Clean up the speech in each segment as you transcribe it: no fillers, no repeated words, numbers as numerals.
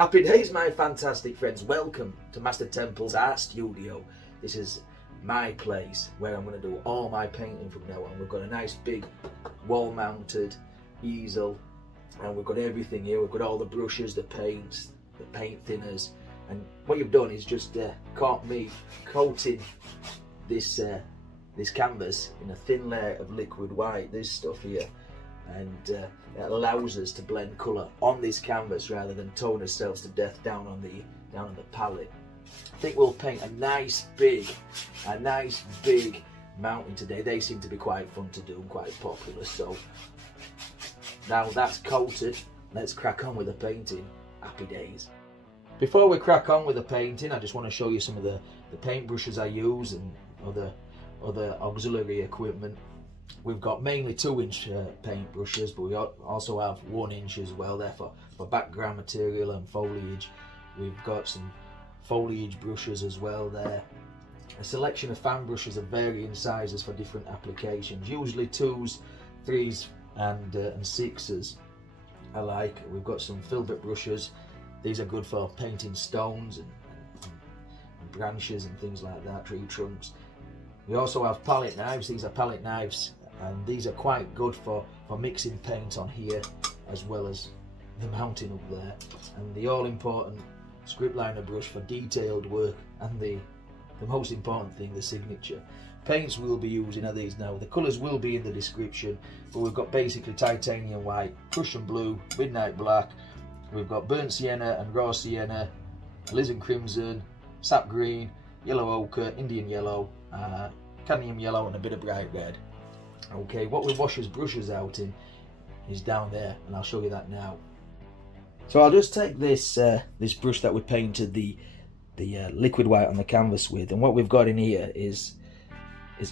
Happy days, my fantastic friends. Welcome to MasterTemple's art studio. This is my place where I'm going to do all my painting from now on. We've got a nice big wall-mounted easel, and we've got everything here. We've got all the brushes, the paints, the paint thinners, and what you've done is just caught me coating this canvas in a thin layer of liquid white, this stuff here, and it allows us to blend colour on this canvas rather than tone ourselves to death down on the palette. I think we'll paint a nice big mountain today. They seem to be quite fun to do and quite popular. So now that's coated, let's crack on with the painting. Happy days. Before we crack on with the painting, I just want to show you some of the paint brushes I use and other auxiliary equipment. We've got mainly 2-inch paint brushes, but we also have 1-inch as well. They're for background material and foliage. We've got some foliage brushes as well there. A selection of fan brushes of varying sizes for different applications, usually 2s, 3s and 6s I like. We've got some filbert brushes. These are good for painting stones and branches and things like that, tree trunks. We also have palette knives. These are palette knives, and these are quite good for mixing paint on here as well as the mounting up there. And the all important script liner brush for detailed work, and the most important thing, the signature. Paints we'll be using are these now. The colours will be in the description, but we've got basically titanium white, Prussian blue, midnight black. We've got burnt sienna and raw sienna, Alizarin Crimson, Sap Green, yellow ochre, Indian yellow, cadmium yellow, and a bit of bright red. Okay, what we wash his brushes out in is down there, and I'll show you that now. So I'll just take this this brush that we painted the liquid white on the canvas with, and what we've got in here is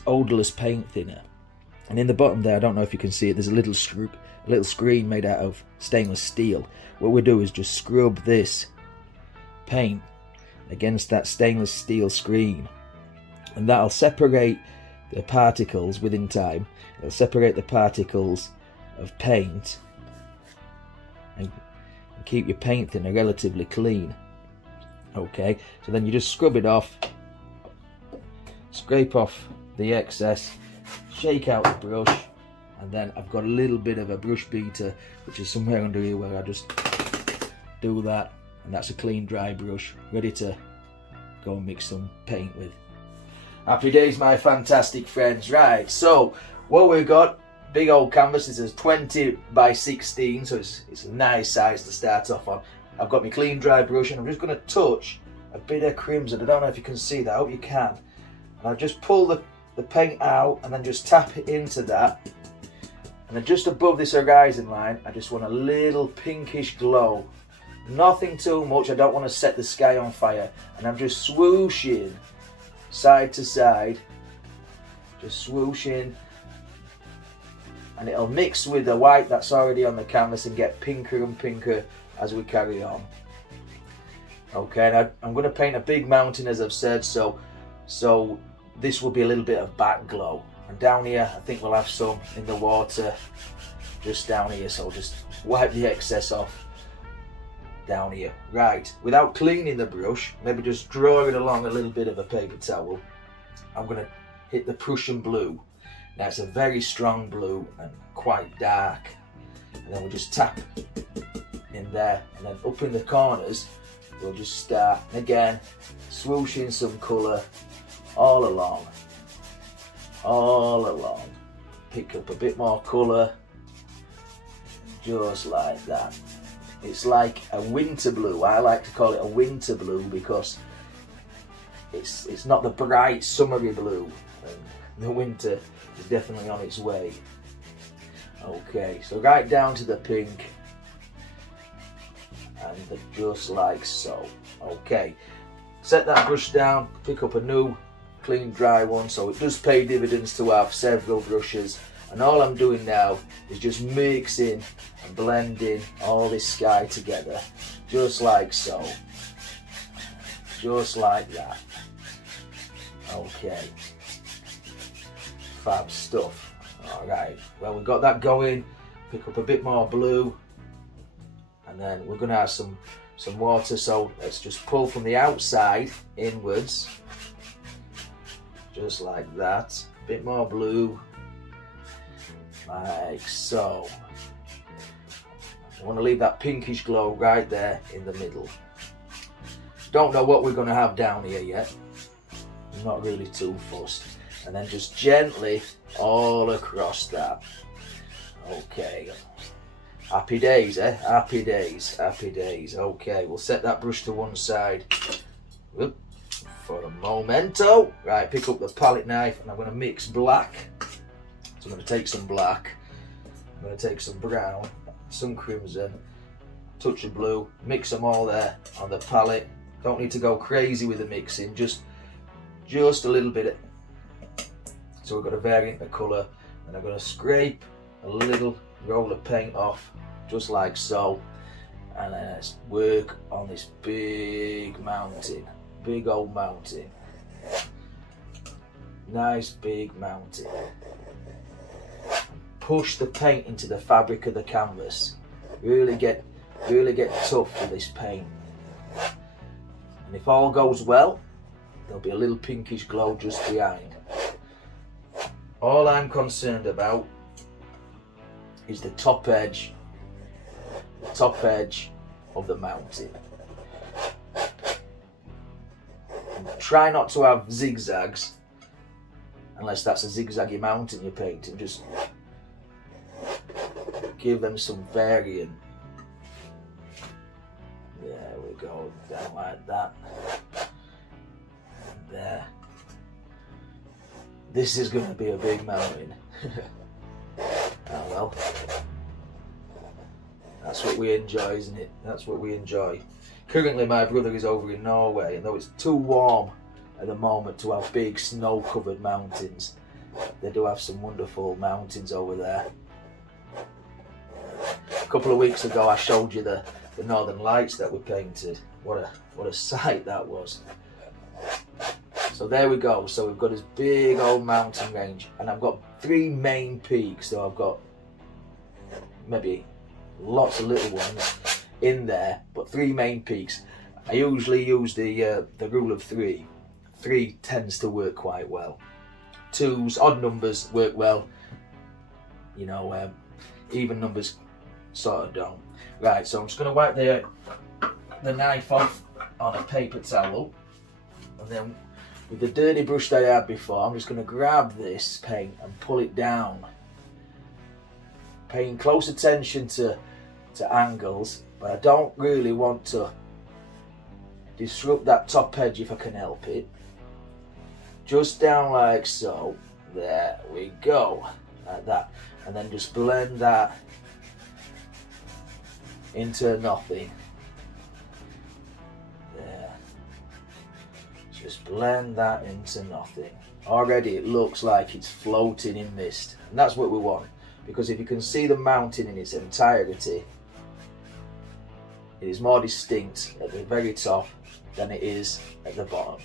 odorless paint thinner. And in the bottom there, I don't know if you can see it, there's a little screen made out of stainless steel. What we do is just scrub this paint against that stainless steel screen, and that'll separate the particles within time. It'll separate the particles of paint and keep your paint thinner relatively clean. Okay, so then you just scrub it off, scrape off the excess, shake out the brush, and then I've got a little bit of a brush beater which is somewhere under here where I just do that, and that's a clean dry brush ready to go and mix some paint with. Happy days, my fantastic friends. Right, so what we've got, big old canvas. This is 20 by 16, so it's a nice size to start off on. I've got my clean dry brush, and I'm just going to touch a bit of crimson. I don't know if you can see that, I hope you can. And I just pull the paint out and then just tap it into that. And then just above this horizon line, I just want a little pinkish glow. Nothing too much, I don't want to set the sky on fire. And I'm just swooshing side to side, just swooshing, and it'll mix with the white that's already on the canvas and get pinker and pinker as we carry on. Okay, now I'm going to paint a big mountain, as I've said, so this will be a little bit of back glow. And down here, I think we'll have some in the water, just down here, so just wipe the excess off down here. Right, without cleaning the brush, maybe just draw it along a little bit of a paper towel, I'm going to hit the Prussian Blue. Now it's a very strong blue and quite dark, and then we'll just tap in there, and then up in the corners we'll just start again swooshing some colour all along, pick up a bit more colour, just like that. It's like a winter blue. I like to call it a winter blue because it's not the bright summery blue, and the winter is definitely on its way. Okay, so right down to the pink, and just like so. Okay, set that brush down, pick up a new clean dry one. So it does pay dividends to have several brushes, and all I'm doing now is just mixing and blending all this sky together, just like so, just like that. Okay, fab stuff. Alright, well, we've got that going. Pick up a bit more blue and then we're going to have some water, so let's just pull from the outside inwards, just like that. A bit more blue, like so. I want to leave that pinkish glow right there in the middle. Don't know what we're going to have down here yet. I'm not really too fussed. And then just gently all across that. Okay. Happy days, eh? Happy days, happy days. Okay, we'll set that brush to one side. Whoop. For a momento. Right, pick up the palette knife and I'm going to mix black. So I'm going to take some black. I'm going to take some brown, some crimson, touch of blue, mix them all there on the palette. Don't need to go crazy with the mixing, just a little bit. So we've got a variant of colour, and I'm going to scrape a little roll of paint off, just like so, and then let's work on this big mountain, big old mountain, nice big mountain. Push the paint into the fabric of the canvas. Really get tough with this paint. And if all goes well, there'll be a little pinkish glow just behind. All I'm concerned about is the top edge of the mountain. And try not to have zigzags, unless that's a zigzaggy mountain you're painting. Just give them some variant. There we go, down like that. And there. This is going to be a big mountain. Oh well. That's what we enjoy, isn't it? That's what we enjoy. Currently my brother is over in Norway, and though it's too warm at the moment to have big snow-covered mountains, they do have some wonderful mountains over there. A couple of weeks ago I showed you the Northern Lights that we painted. What a sight that was. So there we go. So we've got this big old mountain range, and I've got 3 main peaks. So I've got maybe lots of little ones in there, but 3 main peaks. I usually use the rule of 3. 3 tends to work quite well. 2s, odd numbers work well. You know, even numbers sort of don't. Right, so I'm just going to wipe the knife off on a paper towel, and then with the dirty brush that I had before, I'm just going to grab this paint and pull it down. Paying close attention to angles, but I don't really want to disrupt that top edge if I can help it. Just down like so. There we go, like that. And then just blend that into nothing. There. Just blend that into nothing. Already it looks like it's floating in mist, and that's what we want, because if you can see the mountain in its entirety, it is more distinct at the very top than it is at the bottom.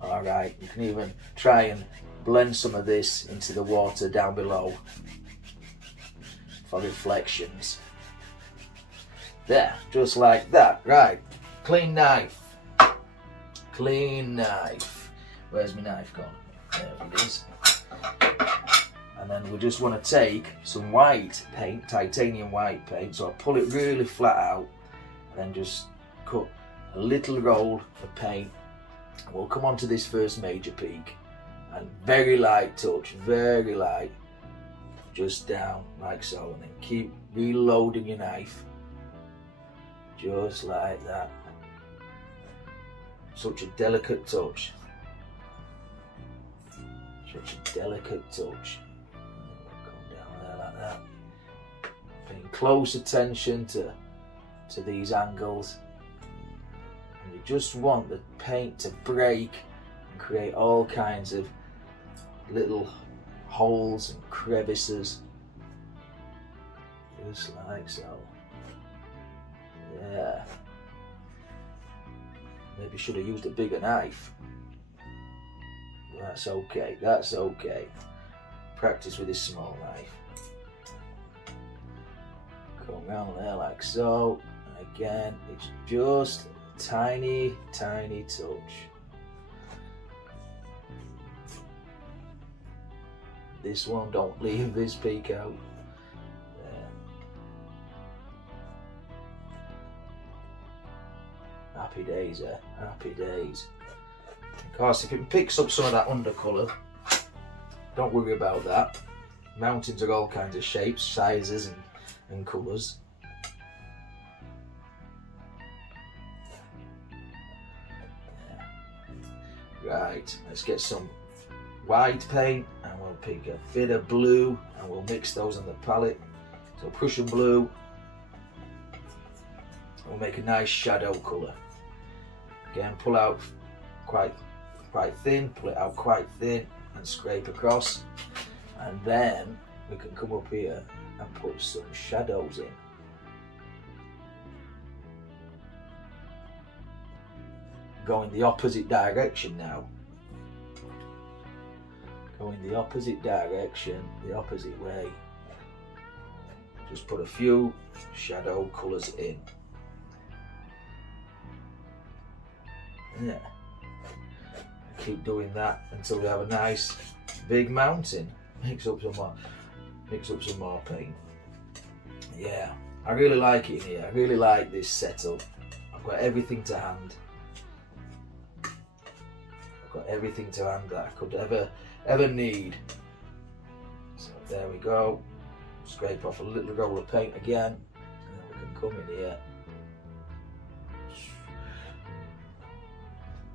Alright, you can even try and blend some of this into the water down below for reflections. There, just like that. Right, clean knife. Clean knife. Where's my knife gone? There it is. And then we just want to take some white paint, titanium white paint. So I pull it really flat out and then just cut a little roll of paint. And we'll come on to this first major peak. And very light touch, very light. Just down like so. And then keep reloading your knife. Just like that. Such a delicate touch. Such a delicate touch. Come down there like that. Paying close attention to these angles. And you just want the paint to break and create all kinds of little holes and crevices. Just like so. Yeah. Maybe should have used a bigger knife. That's okay, that's okay. Practice with this small knife. Come around there like so. And again, it's just a tiny, tiny touch. This one, don't leave this peak out. There. Happy days, eh? Happy days. Of course, if it picks up some of that undercolour, don't worry about that. Mountains are all kinds of shapes, sizes and colours. Right, let's get some white paint and we'll pick a bit of blue and we'll mix those on the palette. So Prussian Blue, we'll make a nice shadow colour. Again, pull out quite thin, pull it out quite thin and scrape across, and then we can come up here and put some shadows in. Go in the opposite direction now. Go in the opposite direction, the opposite way. Just put a few shadow colours in. Yeah. Keep doing that until we have a nice big mountain. Mix up some more paint. Yeah, I really like it in here. I really like this setup. I've got everything to hand. I've got everything to hand that I could ever need. So there we go. Scrape off a little roll of paint again, and then we can come in here.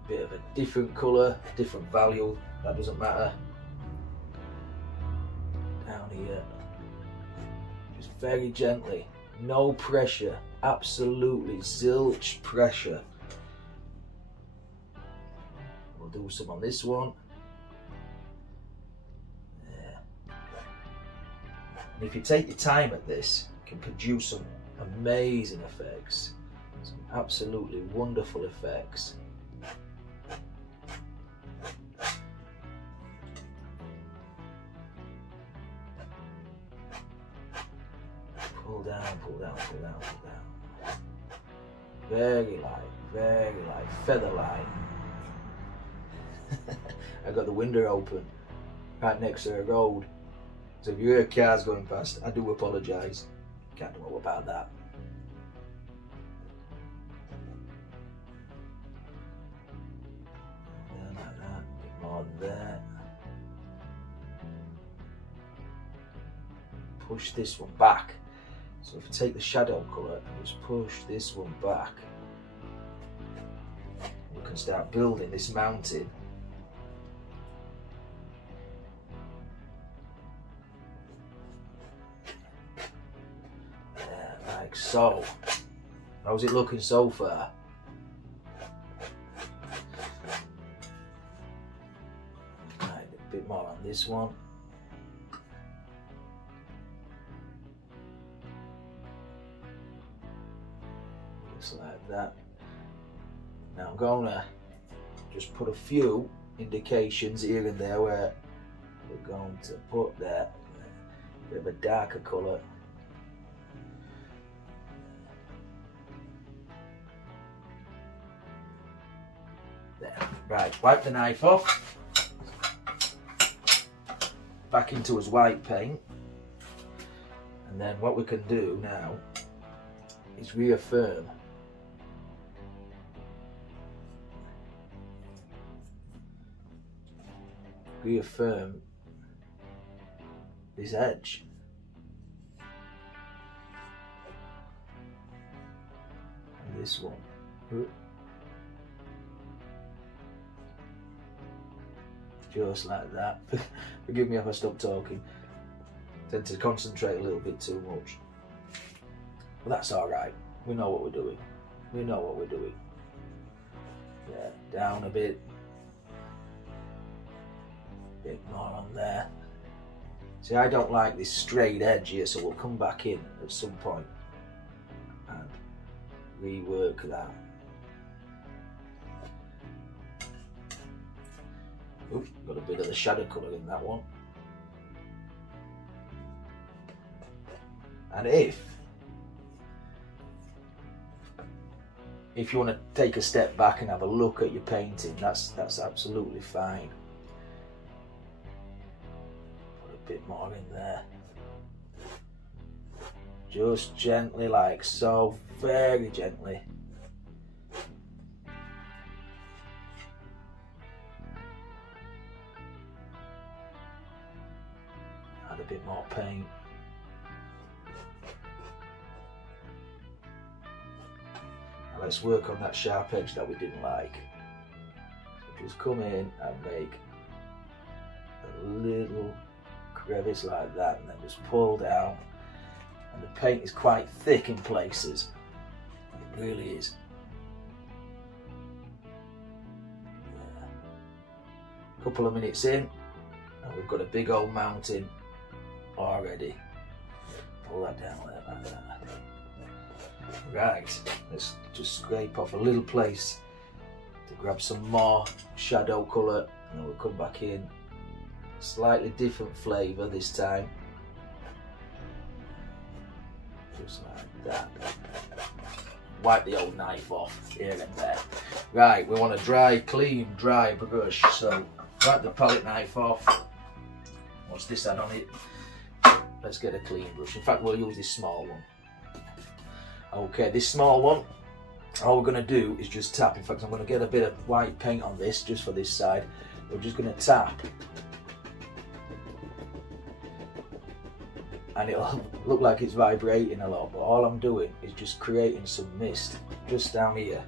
Bit of a different colour, different value, that doesn't matter. Down here, just very gently, no pressure, absolutely zilch pressure. We'll do some on this one. Yeah. And if you take your time at this, you can produce some amazing effects, some absolutely wonderful effects. Pull down, pull down, pull down, pull down. Very light, feather light. I got the window open right next to the road. So if you hear cars going past, I do apologise. Can't do all about that. Like that, a bit more there. Push this one back. So if you take the shadow colour and just push this one back, you can start building this mountain. Like so. How's it looking so far? Right, a bit more on this one. Just like that. Now I'm gonna just put a few indications here and there where we're going to put that bit of a darker colour. There. Right, wipe the knife off. Back into his white paint. And then what we can do now is reaffirm this edge. And this one. Just like that. Forgive me if I stop talking. Tend to concentrate a little bit too much. But that's alright. We know what we're doing. We know what we're doing. Yeah, down a bit. Bit more on there. See, I don't like this straight edge here, so we'll come back in at some point and rework that. Oops, got a bit of the shadow colour in that one. And if if you want to take a step back and have a look at your painting, that's absolutely fine. Put a bit more in there. Just gently, like so, very gently. Add a bit more paint. Now let's work on that sharp edge that we didn't like. So just come in and make a little crevice like that, and then just pull down. And the paint is quite thick in places. It really is. Yeah. A couple of minutes in, and we've got a big old mountain already. Pull that down there like that. Right, let's just scrape off a little place to grab some more shadow colour, and then we'll come back in. Slightly different flavour this time. Just like that. Wipe the old knife off here and there. Right, we want a dry, clean, dry brush. So wipe the palette knife off. What's this add on it? Let's get a clean brush. In fact, we'll use this small one. Okay, this small one, all we're going to do is just tap. In fact, I'm going to get a bit of white paint on this just for this side. We're just going to tap. And it'll look like it's vibrating a lot, but all I'm doing is just creating some mist just down here.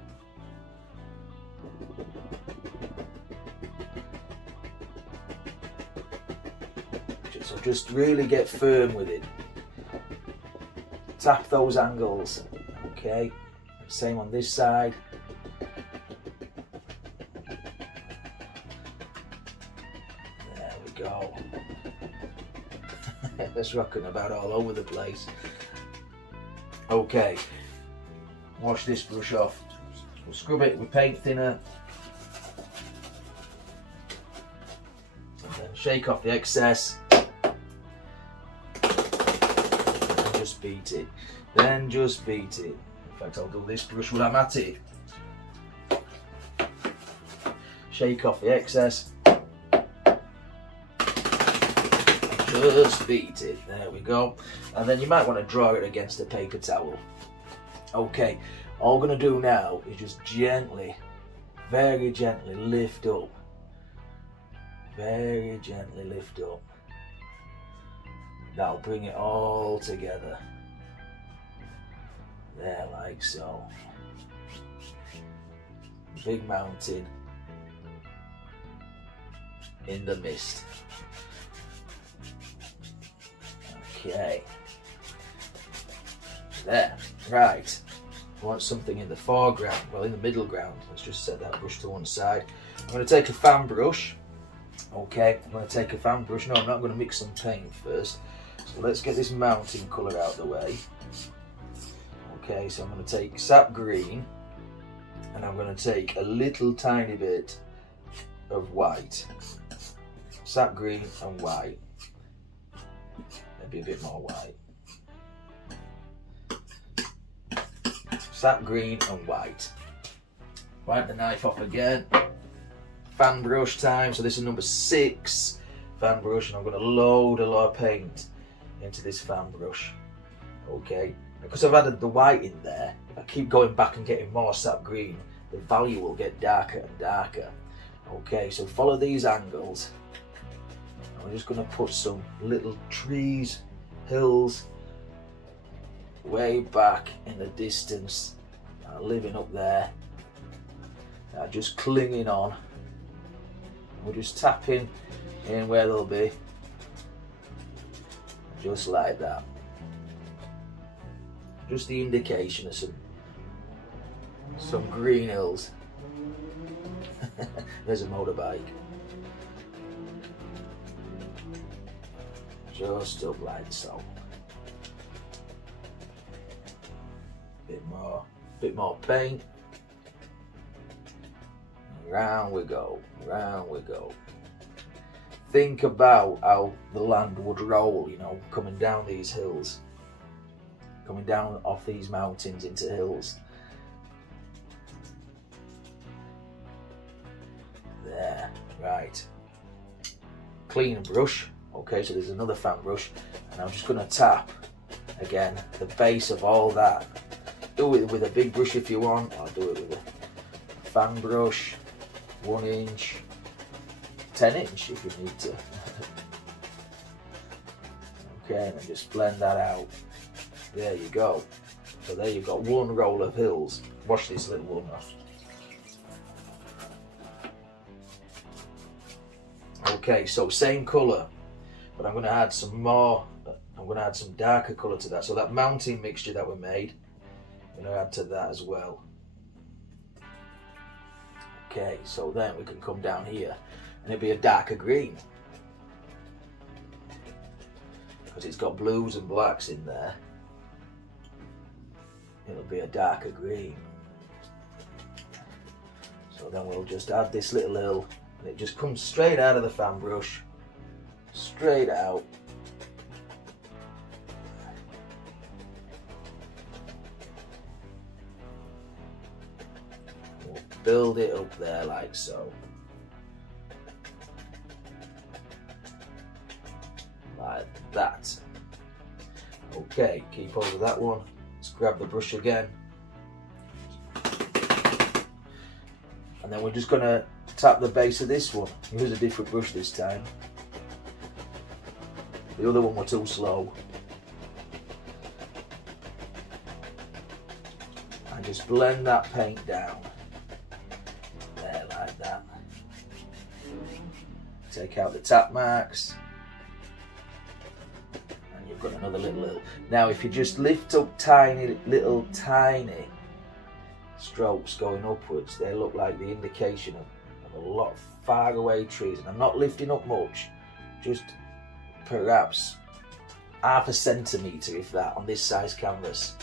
So just really get firm with it. Tap those angles, okay? Same on this side. There we go. That's rocking about all over the place. Okay, wash this brush off. We'll scrub it with paint thinner. And then shake off the excess. And just beat it. Then just beat it. In fact, I'll do this brush when I'm at it. Shake off the excess. Just beat it. There we go. And then you might want to draw it against a paper towel. Okay, all we're going to do now is just gently, very gently lift up. Very gently lift up. That'll bring it all together. There, like so. Big mountain in the mist. Okay. There. Right. I want something in the foreground, well, in the middle ground. Let's just set that brush to one side. I'm going to take a fan brush. Okay, I'm going to take a fan brush. No, I'm not going to mix some paint first. So let's get this mountain colour out of the way. Okay, so I'm going to take Sap Green, and I'm going to take a little tiny bit of white. Sap Green and white. Maybe a bit more white. Sap Green and white. Wipe the knife off again. Fan brush time. So this is number 6 fan brush, and I'm going to load a lot of paint into this fan brush. Okay, because I've added the white in there, if I keep going back and getting more Sap Green, the value will get darker and darker. Okay, so follow these angles. I'm just going to put some little trees, hills, way back in the distance, living up there, just clinging on. We're just tapping in where they'll be, just like that. Just the indication of some green hills. There's a motorbike. Just up like so. Bit more paint. Round we go, round we go. Think about how the land would roll, you know, coming down these hills. Coming down off these mountains into hills. Right, clean brush. Okay, so there's another fan brush, and I'm just going to tap again the base of all that. Do it with a big brush if you want, or do it with a fan brush, 1 inch, 10 inch if you need to. Okay, and then just blend that out. There you go. So there you've got one roll of hills. Wash this little one off. Okay, so same colour, but I'm going to add some more. I'm going to add some darker colour to that. So that mountain mixture that we made, I'm going to add to that as well. Okay, so then we can come down here and it'll be a darker green, because it's got blues and blacks in there. It'll be a darker green. So then we'll just add this little hill, and it just comes straight out of the fan brush, straight out. We'll build it up there like so. Like that. Okay, keep hold of that one. Let's grab the brush again. And then we're just going to tap the base of this one. Use a different brush this time. The other one was too slow. And just blend that paint down. There, like that. Take out the tap marks. And you've got another little. Now if you just lift up tiny strokes going upwards, they look like the indication of a lot of far away trees. And I'm not lifting up much, just perhaps half a centimetre, if that, on this size canvas.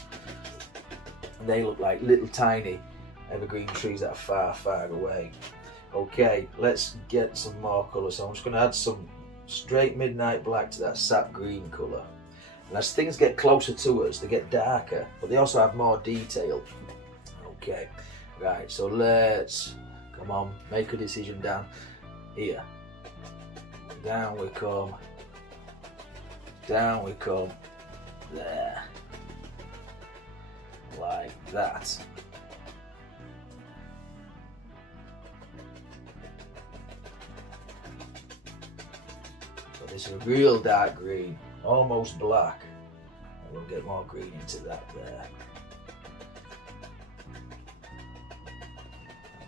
And they look like little tiny evergreen trees that are far, far away. Okay, let's get some more colour. So I'm just going to add some straight midnight black to that sap green colour. And as things get closer to us, they get darker, but they also have more detail. Okay, right, so let's, come on, make a decision down here. Down we come. Down we come. There. Like that. So this is a real dark green, almost black. And we'll get more green into that there.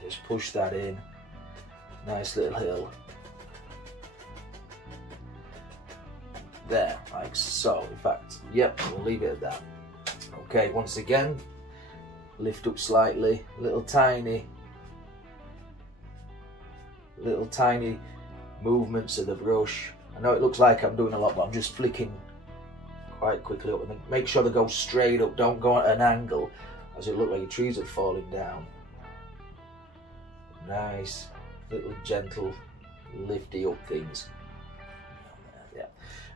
Just push that in. Nice little hill. There, like so. In fact, yep, we'll leave it at that. Okay, once again, lift up slightly. Little tiny movements of the brush. I know it looks like I'm doing a lot, but I'm just flicking quite quickly up. And make sure they go straight up. Don't go at an angle, as it looks like your trees are falling down. Nice little gentle lifty up things. Yeah.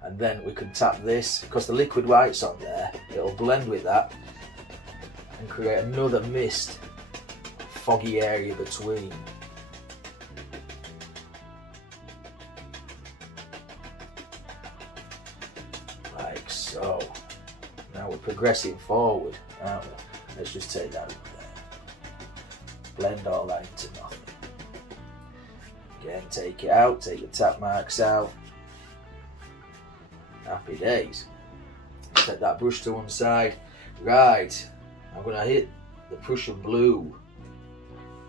And then we can tap this, because the liquid white's on there, it'll blend with that and create another mist, foggy area between. Like so. Now we're progressing forward, aren't we? Let's just take that up there. Blend all that into nothing. Again, take it out, take the tap marks out. Happy days. Set that brush to one side. Right, I'm going to hit the Prussian Blue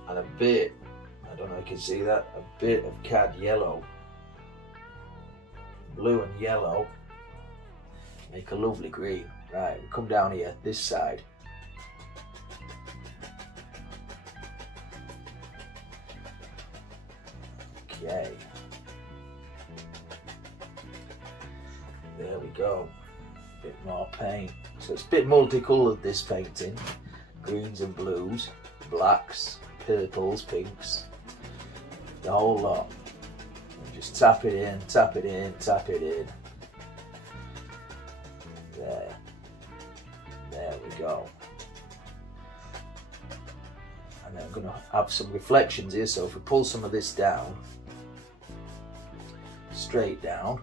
and a bit, I don't know if you can see that, a bit of Cad Yellow. Blue and yellow make a lovely green. Right, we come down here, this side. Okay. There we go. A bit more paint. So it's a bit multicoloured, this painting. Greens and blues, blacks, purples, pinks, the whole lot. And just tap it in, tap it in, tap it in. There. There we go. And then I'm going to have some reflections here, so if we pull some of this down, straight down.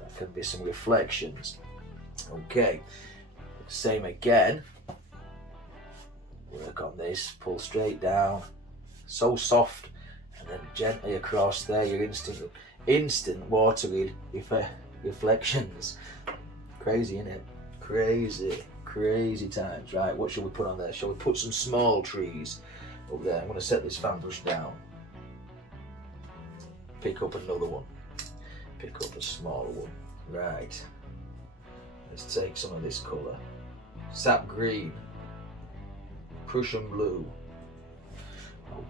There can be some reflections. Okay, same again. Work on this, pull straight down, so soft, and then gently across there. Your instant watery reflections. Crazy, isn't it? Crazy times. Right, what shall we put on there? Shall we put some small trees up there? I'm going to set this fan brush down. Pick up another one. Pick up a smaller one. Right. Let's take some of this colour. Sap Green. Prussian Blue.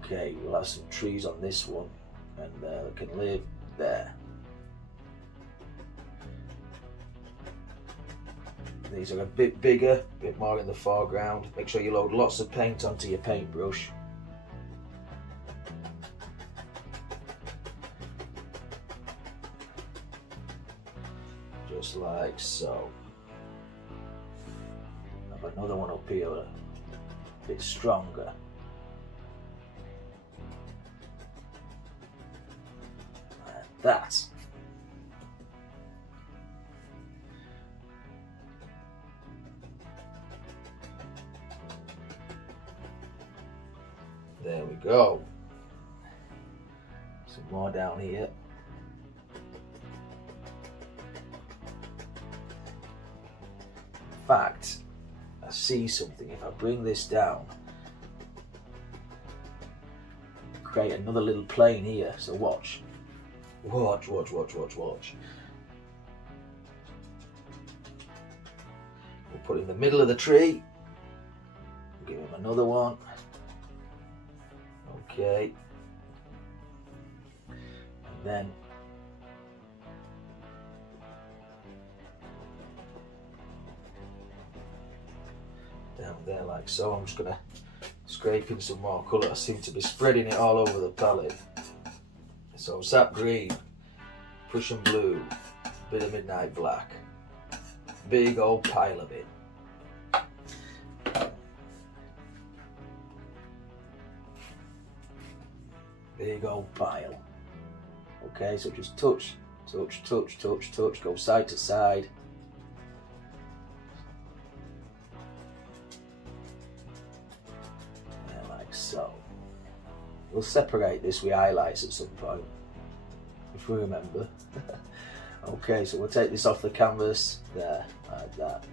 Okay, we'll have some trees on this one, and they can live there. These are a bit bigger, a bit more in the foreground. Make sure you load lots of paint onto your paintbrush. Just like so. Have another one up here, a bit stronger. Like that. There we go. Some more down here. In fact, I see something. If I bring this down, create another little plane here. So watch. Watch. We'll put it in the middle of the tree. Give him another one. Okay. And then down there like so. I'm just going to scrape in some more colour. I seem to be spreading it all over the palette. So Sap Green, Prussian Blue, bit of Midnight Black, big old pile of it. Big old pile. Okay, so just touch, go side to side. Yeah, like so. We'll separate this with highlights at some point, if we remember. Okay, so we'll take this off the canvas, there, like that.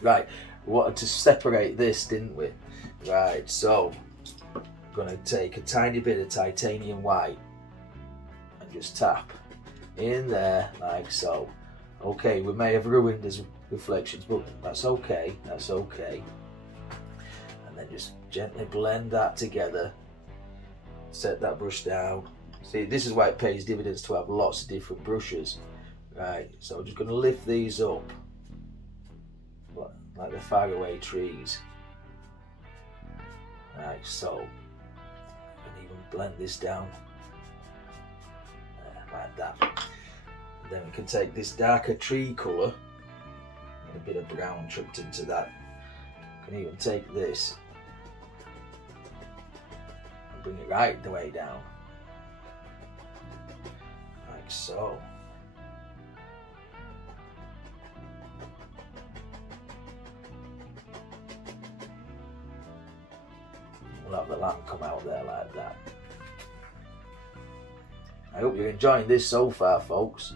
Right, we wanted to separate this, didn't we? Right, so I'm going to take a tiny bit of titanium white and just tap in there like so. Okay, we may have ruined his reflections, but that's okay, that's okay. And then just gently blend that together. Set that brush down. See, this is why it pays dividends to have lots of different brushes. Right, so I'm just going to lift these up like the faraway trees. Right, so and even blend this down like that. And then we can take this darker tree colour and a bit of brown chucked into that. We can even take this and bring it right the way down, like so. We'll have the lamp come out there like that. I hope you're enjoying this so far, folks.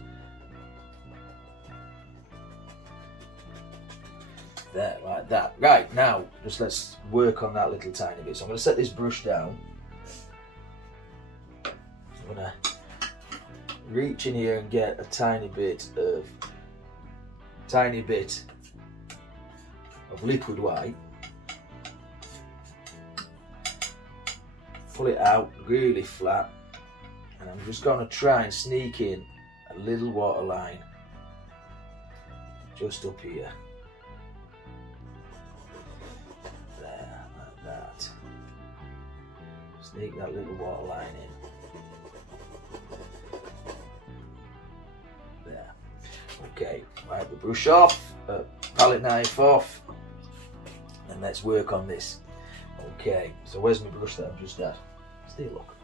There, like that. Right, now, just let's work on that little tiny bit. So I'm going to set this brush down. I'm going to reach in here and get a tiny bit of liquid white. Pull it out really flat, and I'm just going to try and sneak in a little water line just up here. There, like that. Sneak that little water line in. There. Okay, wipe the brush off, palette knife off, and let's work on this. Okay, so where's my brush that I've just had? Stay look.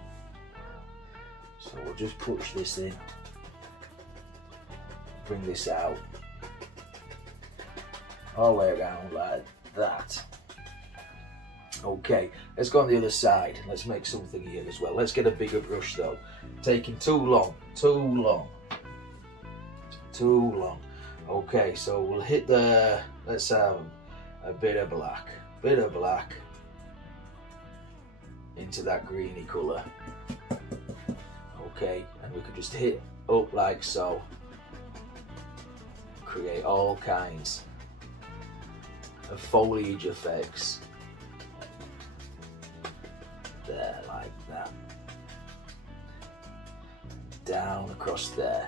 So we'll just push this in, bring this out, all the way around like that. Okay, let's go on the other side. Let's make something here as well. Let's get a bigger brush though. Taking too long. Okay, so we'll hit the, let's have a bit of black into that greeny colour. Okay, and we could just hit up like so. Create all kinds of foliage effects. There, like that. Down across there.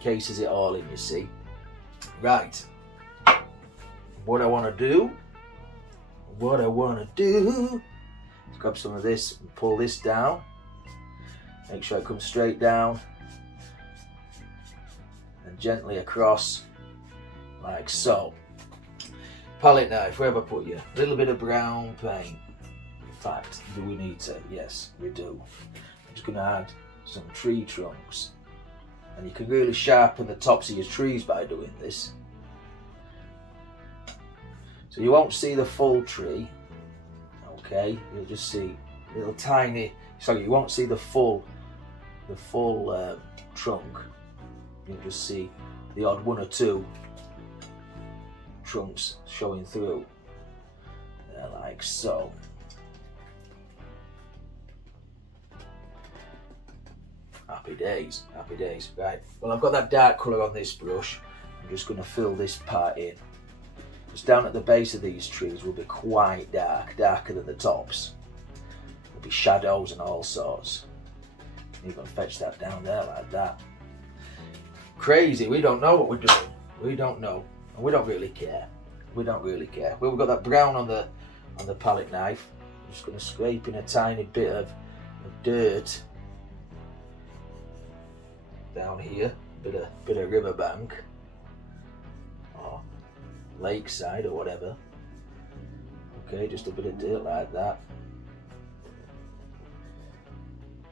Cases it all in, you see. Right. What I want to do is grab some of this and pull this down. Make sure it comes straight down. And gently across, like so. Palette knife, where have I put you? A little bit of brown paint. In fact, do we need to? Yes, we do. I'm just going to add some tree trunks. And you can really sharpen the tops of your trees by doing this. So you won't see the full tree, okay? You'll just see little tiny, sorry, you won't see the full trunk. You'll just see the odd one or two trunks showing through. They're like so. Happy days, happy days. Right, well I've got that dark colour on this brush. I'm just going to fill this part in. Just down at the base of these trees will be quite dark, darker than the tops. There'll be shadows and all sorts. Even fetch that down there like that. Crazy, we don't know what we're doing. We don't know, and we don't really care. We don't really care. Well, we've got that brown on the palette knife. I'm just going to scrape in a tiny bit of dirt down here, bit of riverbank or lakeside or whatever. Okay, just a bit of dirt like that.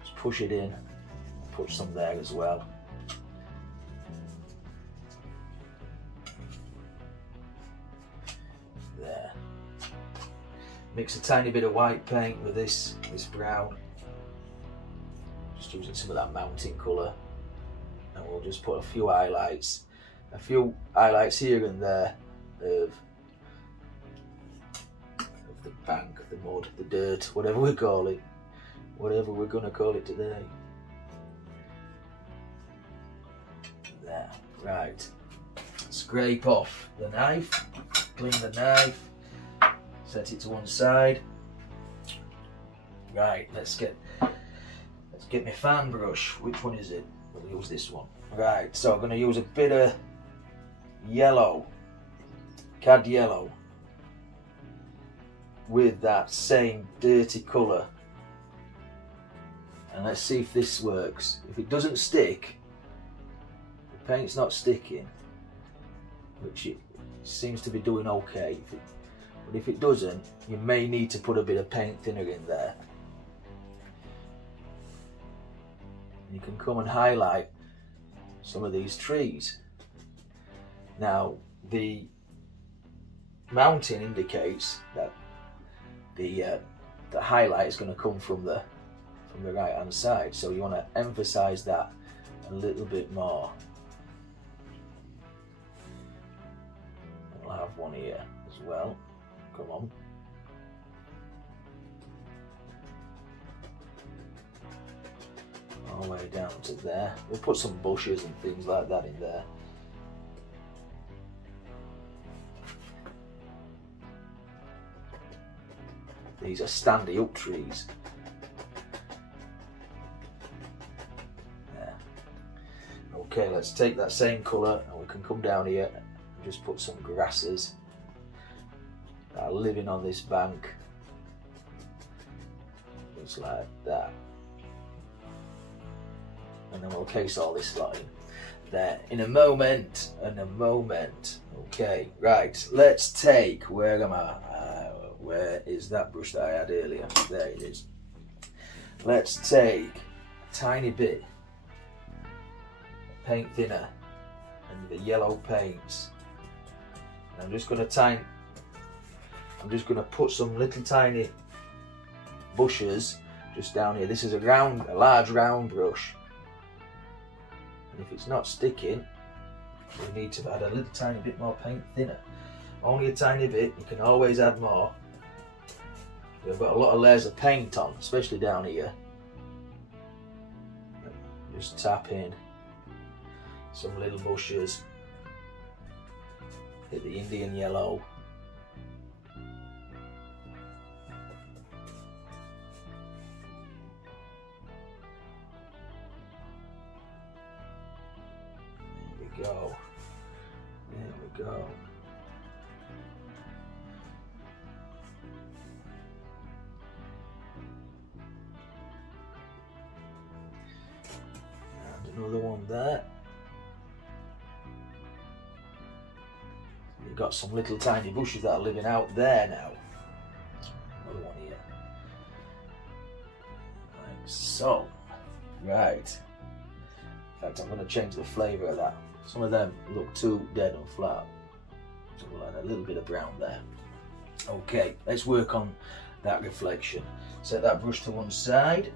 Just push it in, put some there as well. There. Mix a tiny bit of white paint with this brown. Just using some of that mountain colour. And we'll just put a few highlights here and there of the bank, the mud, the dirt, whatever we call it, whatever we're going to call it today. There, right. Scrape off the knife, clean the knife, set it to one side. Right, let's get my fan brush. Which one is it? We'll use this one. Right, so I'm going to use a bit of yellow, cad yellow, with that same dirty colour. And let's see if this works. If it doesn't stick, the paint's not sticking, which it seems to be doing okay. But if it doesn't, you may need to put a bit of paint thinner in there. You can come and highlight some of these trees. Now the mountain indicates that the highlight is going to come from the right hand side, so you want to emphasize that a little bit more. We'll have one here as well. Come on. All the way down to there. We'll put some bushes and things like that in there. These are standing up trees. There. Okay, let's take that same colour and we can come down here and just put some grasses that are living on this bank. Just like that. And then we'll case all this lot in there in a moment. Okay, right, let's take, where am I? Where is that brush that I had earlier? There it is. Let's take tiny bit of paint thinner and the yellow paints. And I'm just going to put some little tiny bushes just down here. This is a large round brush. And if it's not sticking, we need to add a little tiny bit more paint thinner. Only a tiny bit, you can always add more. We've got a lot of layers of paint on, especially down here. Just tap in some little bushes. Hit the Indian yellow. There we go. There we go. And another one there. You've got some little tiny bushes that are living out there now. Another one here. Like so. Right. In fact, I'm going to change the flavour of that. Some of them look too dead and flat. So we'll add a little bit of brown there. Okay, let's work on that reflection. Set that brush to one side.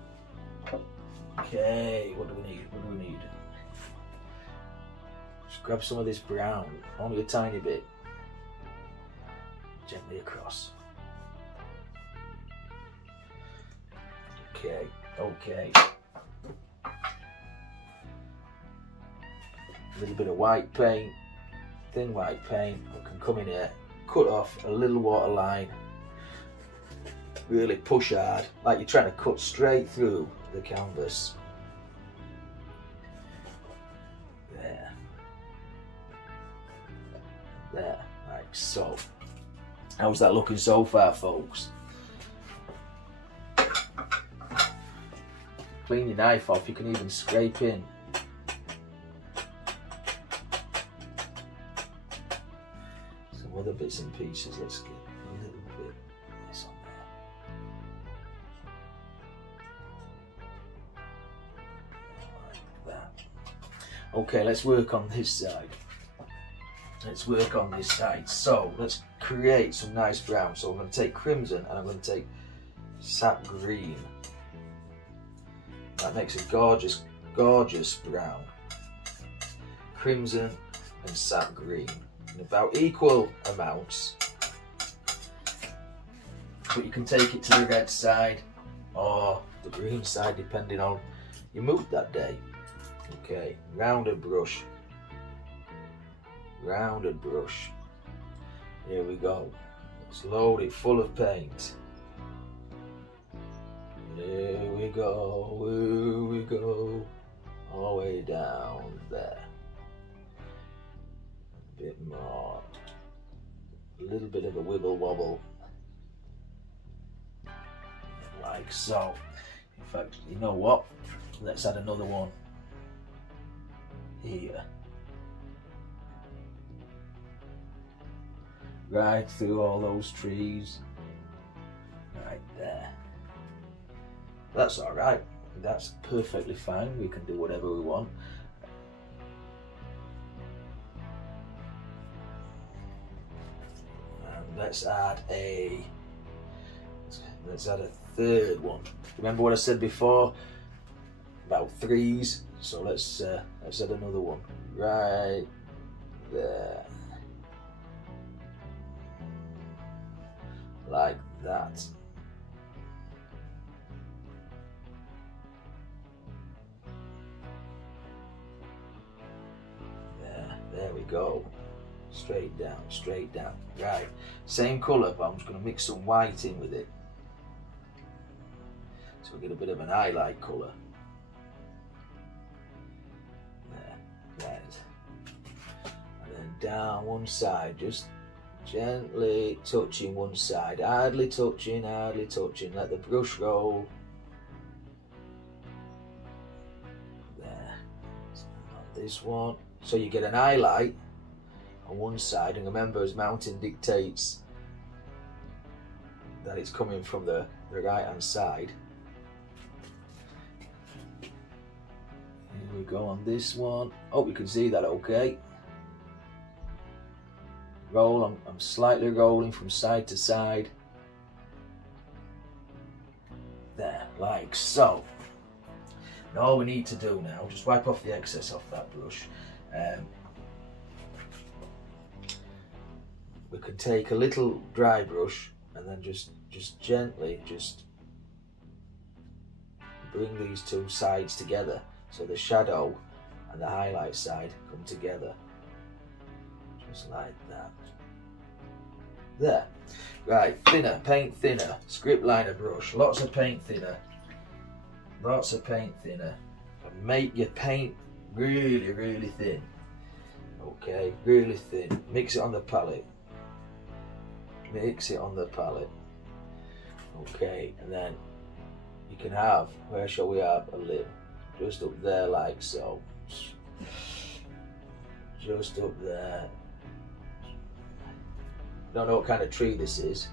Okay, what do we need? What do we need? Just grab some of this brown, only a tiny bit. Gently across. Okay, okay. A little bit of white paint, thin white paint. We can come in here, cut off a little water line. Really push hard, like you're trying to cut straight through the canvas. There. There, like so. How's that looking so far, folks? Clean your knife off, you can even scrape in. Some other bits and pieces, let's get a little bit of this on there. Like that. Okay, let's work on this side. Let's work on this side. So let's create some nice brown. So I'm going to take crimson and I'm going to take sap green. That makes a gorgeous, gorgeous brown. Crimson and sap green in about equal amounts. But you can take it to the red side or the green side depending on your mood that day. Okay, rounded brush. Rounded brush. Here we go. Let's load it full of paint. Here we go, here we go. All the way down there. A bit more. A little bit of a wibble wobble. Like so. In fact, you know what? Let's add another one here. Right through all those trees. Right there. That's alright. That's perfectly fine. We can do whatever we want. And let's add a third one. Remember what I said before about threes? So let's add another one right there. Like that. There we go. Straight down, straight down. Right. Same colour, but I'm just going to mix some white in with it. So we get a bit of an highlight colour. There. Right. And then down one side, just gently touching one side, hardly touching, let the brush roll. There. So on this one. So you get an highlight on one side, and remember, as mounting dictates that it's coming from the right hand side. Here we go on this one. Hope you can see that okay. Roll, I'm slightly rolling from side to side. There, like so. Now all we need to do now, just wipe off the excess off that brush. We can take a little dry brush and then just gently bring these two sides together so the shadow and the highlight side come together. Just like that. There. Right, thinner, paint thinner, script liner brush, lots of paint thinner. Lots of paint thinner. And make your paint really, really thin. Okay, really thin. Mix it on the palette. Mix it on the palette. Okay, and then you can have, where shall we have a lip? Just up there like so. Just up there. Don't know what kind of tree this is.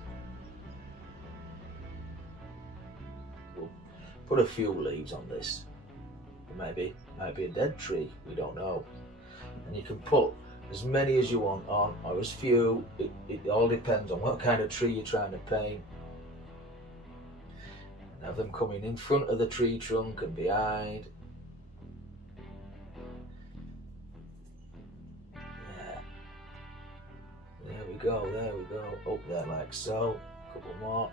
We'll put a few leaves on this. Maybe might be a dead tree, we don't know. And you can put as many as you want on, or as few. It all depends on what kind of tree you're trying to paint. And have them coming in front of the tree trunk and behind. There we go, up there like so. A couple more.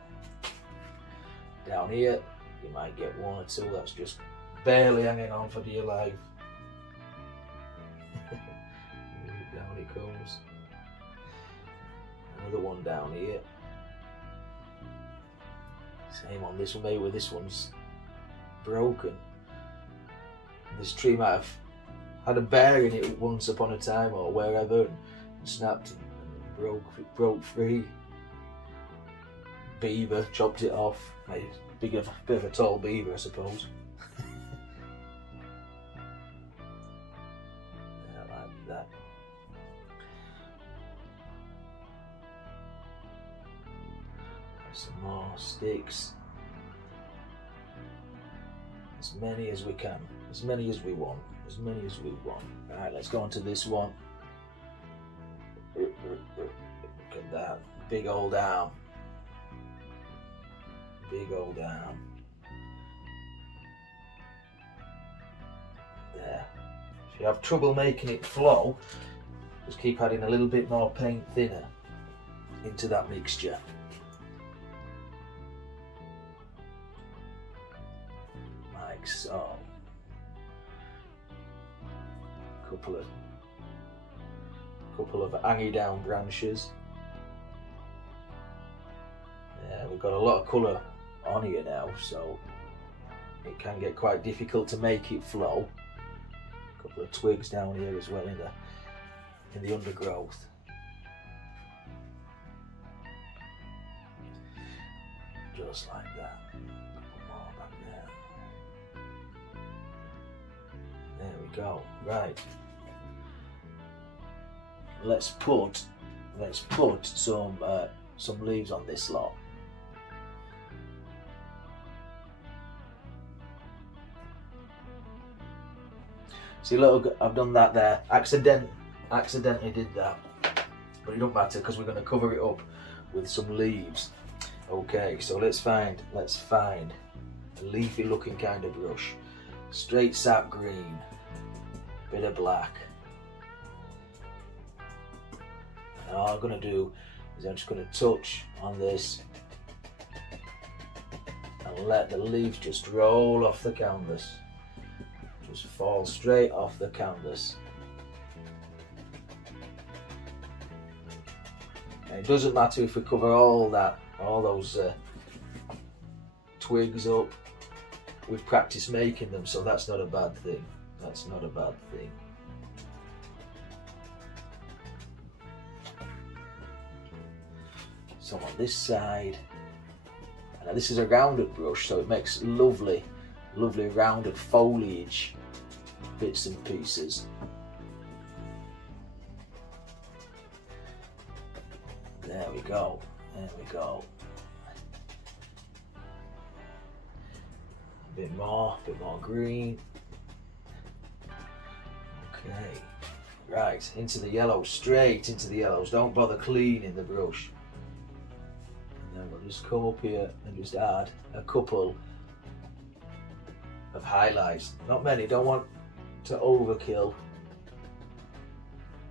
Down here, you might get one or two that's just barely hanging on for dear life. Down it comes. Another one down here. Same on this one, maybe this one's broken. This tree might have had a bear in it once upon a time or wherever and snapped and broke free. Beaver chopped it off. Made a bit of a tall beaver, I suppose. Yeah, like that. Have some more sticks. As many as we can. As many as we want. As many as we want. Alright, let's go on to this one. Look at that. Big old arm. Big old arm. There. If you have trouble making it flow, just keep adding a little bit more paint thinner into that mixture. Like so. Couple of hangy down branches. Yeah, we've got a lot of colour on here now, so it can get quite difficult to make it flow. A couple of twigs down here as well in the undergrowth. Just like that. A couple more back there. There we go. Right. Let's put some leaves on this lot. See, look, I've done that there. Accidentally did that, but it don't matter because we're going to cover it up with some leaves. Okay, so let's find a leafy looking kind of brush. Straight sap green, bit of black. And all I'm going to do is I'm just going to touch on this and let the leaves just roll off the canvas. Just fall straight off the canvas. And it doesn't matter if we cover all those twigs up. We've practiced making them, so that's not a bad thing. That's not a bad thing. So on this side, and this is a rounded brush, so it makes lovely rounded foliage bits and pieces. There we go. There we go. A bit more green. Okay, right, into the yellow, straight into the yellows. Don't bother cleaning the brush. And then we'll just come up here and just add a couple of highlights. Not many, don't want to overkill,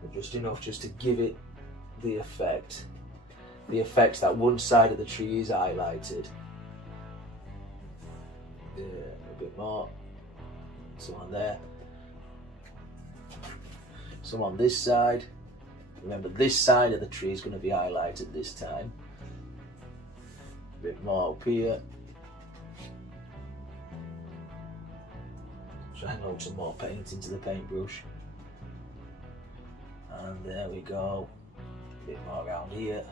but just enough just to give it the effect. The effect that one side of the tree is highlighted. Yeah, a bit more. Some on there. Some on this side. Remember, this side of the tree is going to be highlighted this time. A bit more up here. Try and load some more paint into the paintbrush. And there we go. A bit more around here.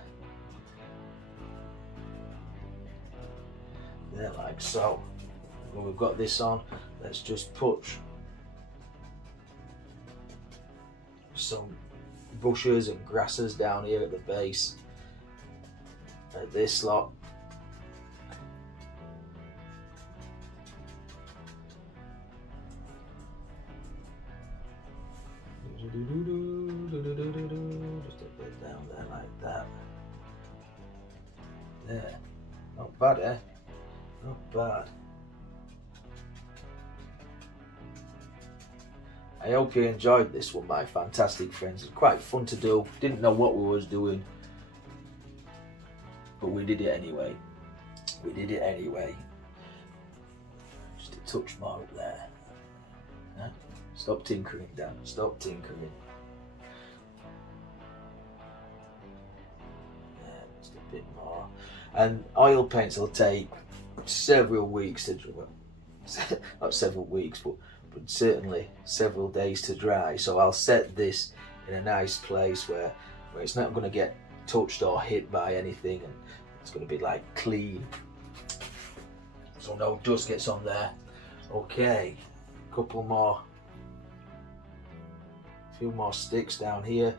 There, like so. When we've got this on, let's just push some bushes and grasses down here at the base at this lot. Just a bit down there like that. There. Not bad, eh? Not bad. I hope you enjoyed this one, my fantastic friends. It's quite fun to do. Didn't know what we was doing, but we did it anyway. We did it anyway. Just a touch more up there. Huh? Stop tinkering, Dan. Stop tinkering. Yeah, just a bit more. And oil paints will take several weeks to dry. Well, not several weeks, but certainly several days to dry. So I'll set this in a nice place where it's not going to get touched or hit by anything, and it's going to be like clean, so no dust gets on there. Okay, a couple more, a few more sticks down here,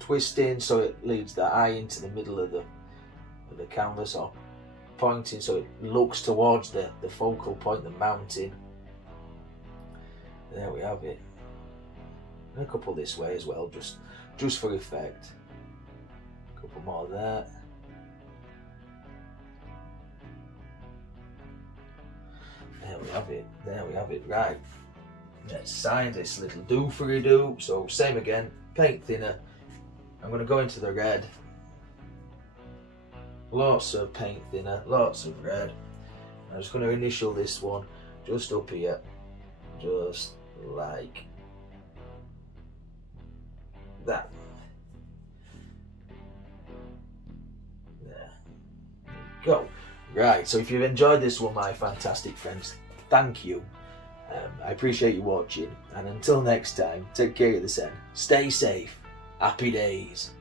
twisting so it leads the eye into the middle of the canvas, or pointing so it looks towards the focal point, the mountain. There we have it. And a couple this way as well, just for effect. A couple more there. There we have it. There we have it. Right. Let's sign this little do-for-a-do. So same again, paint thinner. I'm going to go into the red. Lots of paint thinner, lots of red. I'm just going to initial this one just up here. Just like that. There we go. Right, so if you've enjoyed this one, my fantastic friends, thank you. I appreciate you watching, and until next time, take care of yourself, stay safe, happy days.